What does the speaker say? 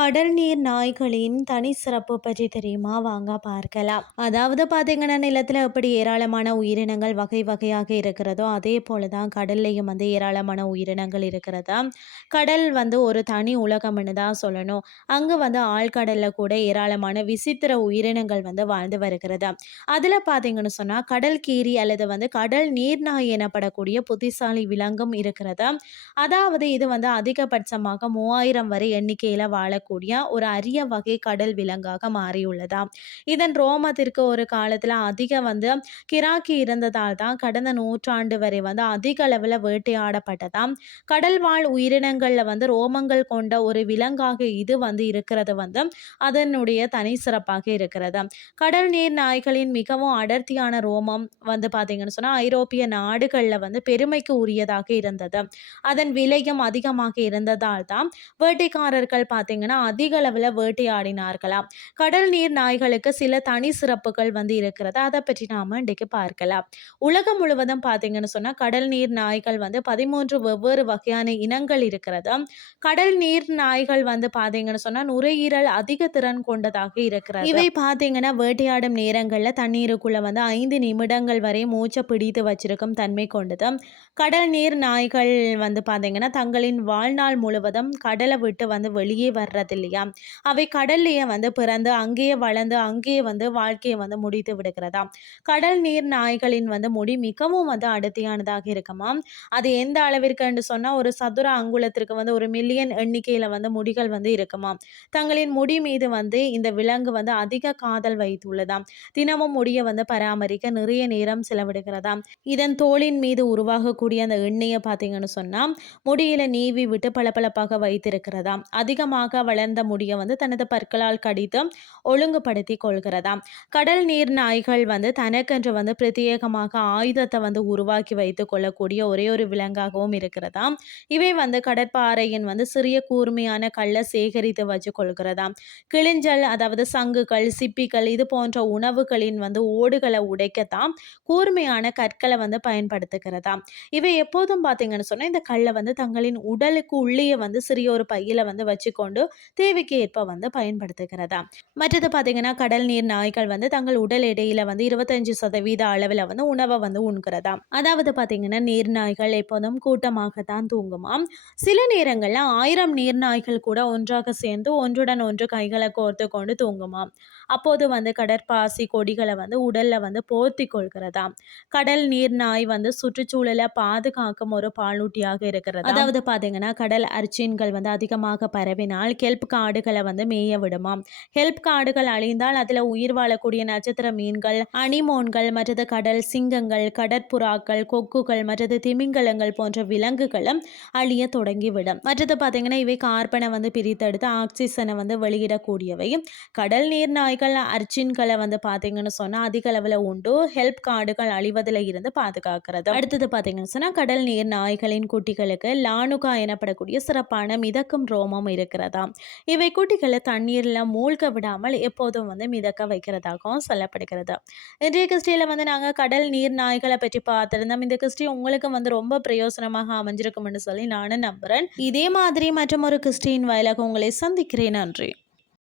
கடல் நீர் நாய்களின் தனி சிறப்பு பற்றி தெரியுமா? வாங்க பார்க்கலாம். அதாவது பார்த்தீங்கன்னா நிலத்தில் எப்படி ஏராளமான உயிரினங்கள் வகை வகையாக இருக்கிறதோ அதே போல தான் கடல்லையும் வந்து ஏராளமான உயிரினங்கள் இருக்கிறதா? கடல் வந்து ஒரு தனி உலகம்னு தான் சொல்லணும். அங்கே வந்து ஆழ்கடலில் கூட ஏராளமான விசித்திர உயிரினங்கள் வந்து வாழ்ந்து வருகிறது. அதில் பார்த்தீங்கன்னு சொன்னால் கடல் கீரி அல்லது வந்து கடல் நீர்நாய் எனப்படக்கூடிய புத்திசாலி விலங்கும் இருக்கிறது? அதாவது இது வந்து அதிகபட்சமாக மூவாயிரம் வரை எண்ணிக்கையில் வாழக்கூடிய ஒரு அரிய வகை கடல் விலங்காக மாறியுள்ளதாம். இதன் ரோமத்திற்கு ஒரு காலத்தில் அதிக வந்து கிராக்கி இருந்ததால் தான் கடந்த நூற்றாண்டு வரை வந்து அதிக அளவில் வேட்டையாடப்பட்டதாம். கடல் வாழ் உயிரினங்களில் வந்து ரோமங்கள் கொண்ட ஒரு விலங்காக இது வந்து இருக்கிறது வந்து அதனுடைய தனி சிறப்பாக இருக்கிறது கடல் நீர் நாய்களின் மிகவும் அடர்த்தியான ரோமம் வந்து பார்த்தீங்கன்னு சொன்னால் ஐரோப்பிய நாடுகளில் வந்து பெருமைக்கு உரியதாக இருந்தது. அதன் விலையும் அதிகமாக இருந்ததால் தான் வேட்டைக்காரர்கள் பார்த்தீங்கன்னா அதிக அளவில் வேட்டையாடினார்களாம். கடல் நீர் நாய்களுக்கு சில தனி சிறப்புகள் வந்து இருக்கிறது. அதை பற்றி நாம் இன்றைக்கு பார்க்கலாம். உலகம் முழுவதும் பார்த்தீங்கன்னு சொன்னால் கடல் நீர் நாய்கள் வந்து பதிமூன்று வெவ்வேறு வகையான இனங்கள் இருக்கிறது. கடல் நீர் நாய்கள் வந்து பார்த்தீங்கன்னு சொன்னால் நுரையீரல் அதிக திறன் கொண்டதாக இருக்கிறது. இவை பார்த்தீங்கன்னா வேட்டையாடும் நேரங்களில் தண்ணீருக்குள்ள வந்து ஐந்து நிமிடங்கள் வரை மூச்சை பிடித்து வச்சிருக்கும் தன்மை கொண்டது. கடல் நீர் நாய்கள் வந்து பார்த்தீங்கன்னா தங்களின் வாழ்நாள் முழுவதும் கடலை விட்டு வந்து வெளியே வர்றது. இல்லையா? அவை கடல்லையே வந்து பிறந்து அங்கேயே வளர்ந்து அங்கேயே வந்து வாழ்க்கையை வந்து முடித்து விடுகிறதா கடல் நீர் நாய்களின் வந்து முடி மிகவும் வந்து அடர்த்தியானதாக இருக்குமா? அது எந்த அளவிற்குன்னு சொன்னால் ஒரு சதுர அங்குலத்திற்கு வந்து ஒரு மில்லியன் எண்ணிக்கையில் வந்து முடிகள் வந்து இருக்குமா தங்களின் முடி மீது வந்து இந்த விலங்கு வந்து அதிக காதல் வைத்துள்ளதாம். தினமும் முடியை வந்து பராமரிக்க நிறைய நேரம் செலவிடுகிறதாம். இதன் தோளின் மீது உருவாகக்கூடிய அந்த எண்ணெயை பார்த்தீங்கன்னு சொன்னால் முடியில நீவி விட்டு பளபளப்பாக வைத்திருக்கிறதாம். அதிகமாக வளர்ந்த முடியை வந்து தனது பற்களால் கடித்து ஒழுங்குபடுத்தி கொள்கிறதாம். கடல் நீர் நாய்கள் வந்து தனக்கென்று வந்து பிரத்யேகமாக ஆயுதத்தை வந்து உருவாக்கி வைத்து கொள்ளக்கூடிய ஒரே ஒரு விலங்காகவும் இருக்கிறதாம். இவை வந்து கடற்பாறையின் வந்து சிறிய கூர்மையான கல்லை சேகரித்து வச்சு கொள்கிறதாம். கிளிஞ்சல் அதாவது சங்குகள் சிப்பிகள் இது போன்ற உணவுகளின் வந்து ஓடுகளை உடைக்கத்தான் கூர்மையான கற்களை வந்து பயன்படுத்துகிறதாம். இவை எப்போதும் பார்த்தீங்கன்னு சொன்னால் இந்த கல்லை வந்து தங்களின் உடலுக்கு உள்ளே வந்து சிறிய ஒரு பையில வந்து வச்சுக்கொண்டு தேவைக்கு ஏற்ப வந்து பயன்படுத்துகிறதா? மற்றது பார்த்தீங்கன்னா கடல் நீர் நாய்கள் வந்து தங்கள் உடல் எடையில வந்து இருபத்தஞ்சு சதவீத அளவில் வந்து உணவை வந்து உண்கிறதா? அதாவது பார்த்தீங்கன்னா நீர் நாய்கள் எப்போதும் கூட்டமாக தான் தூங்குமாம் சில நேரங்களில் ஆயிரம் நீர் நாய்கள் கூட ஒன்றாக சேர்ந்து ஒன்றுடன் ஒன்று கைகளை கோர்த்து கொண்டு தூங்குமாம் அப்போது வந்து கடற்பாசி கொடிகளை வந்து உடல்ல வந்து போர்த்தி கொள்கிறதாம் கடல் நீர் நாய் வந்து சுற்றுச்சூழலை பாதுகாக்கும் ஒரு பாலூட்டியாக இருக்கிறது? அதாவது பார்த்தீங்கன்னா கடல் அர்ச்சின்கள் வந்து அதிகமாக பரவினால் கெல்ப் ஹெல்ப் காடுகளை வந்து மேய விடுமாம் ஹெல்ப் காடுகள் அழிந்தால் அதில் உயிர் வாழக்கூடிய நட்சத்திர மீன்கள் அனிமோன்கள் மற்றது கடல் சிங்கங்கள் கடற்புறாக்கள் கொக்குகள் மற்றது திமிங்கலங்கள் போன்ற விலங்குகளும் அழிய தொடங்கிவிடும். மற்றது பார்த்தீங்கன்னா இவை கார்பனை வந்து பிரித்தெடுத்து ஆக்சிஜனை வந்து வெளியிடக்கூடியவை. கடல் நீர் நாய்கள் அர்ச்சின்களை வந்து பார்த்தீங்கன்னு சொன்னால் அதிக அளவில் உண்டு. ஹெல்ப் காடுகள் அழிவதில் இருந்து பாதுகாக்கிறது. அடுத்தது பார்த்தீங்கன்னு சொன்னால் கடல் நீர் நாய்களின் குட்டிகளுக்கு லானுகா எனப்படக்கூடிய சிறப்பான மிதக்கும் ரோமம் இருக்கிறதா இவை குட்டிகளை தண்ணீரில் மூழ்க விடாமல் எப்போதும் வந்து மிதக்க வைக்கிறதாகவும் சொல்லப்படுகிறது. இன்றைய கிறிஸ்டியில் வந்து நாங்கள் கடல் நீர் நாய்களை பற்றி பார்த்துருந்தோம். இந்த கிறிஸ்டி உங்களுக்கு வந்து ரொம்ப பிரயோசனமாக அமைஞ்சிருக்கும்னு சொல்லி நானும் நம்புகிறேன் இதே மாதிரி மற்றும் ஒரு கிறிஸ்டின் வாயிலாக உங்களை சந்திக்கிறேன். நன்றி.